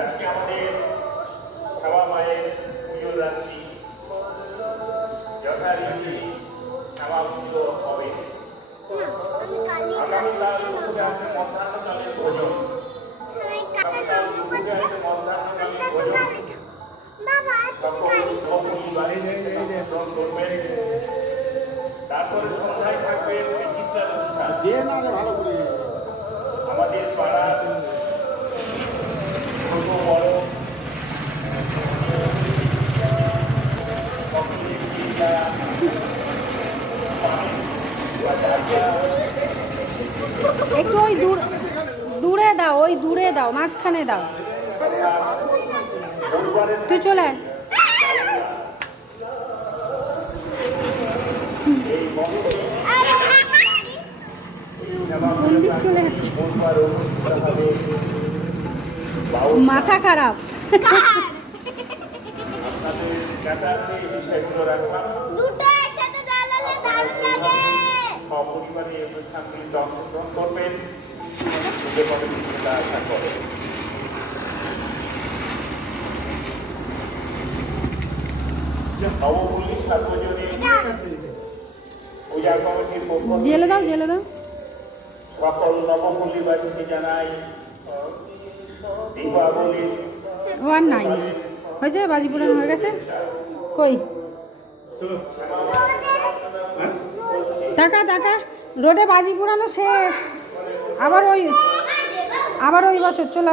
আজকে আমাদের খাওয়া মায়ের পুজো রাত্রি যথারীতি খাওয়া পুজো হবে। আগামীকাল দুপুরে আছে মধ্যাহ্নকালের ভোজন। আগামীকাল দুপুরে আছে মধ্যাহ্নকালের ভোজন। তারপরে সন্ধ্যায় থাকবে বিচিত্রা অনুষ্ঠান। আমাদের পাড়ার ছোট বড় একটু ওই দূরে দাও, ওই দূরে দাও, মাঝখানে দাও। তুই চলে আয়। কোন দিক চলে যাচ্ছে? মাথা খারাপ। পরিবারে অনুষ্ঠানগুলিতে অংশগ্রহণ করবেন, আশা করেন। নবপল্লী সার্বজনীন পূজা কমিটির পক্ষ জেলে দাও, জেলে দাও। সকল নবপল্লীবাসীকে জানাই দীপাবলি। ও আর নাই, হয়েছে, বাজি পুরানো হয়ে গেছে। কই টাকা টাকা রোডে বাজি পুরানো শেষ। আবার ওই বছর চলে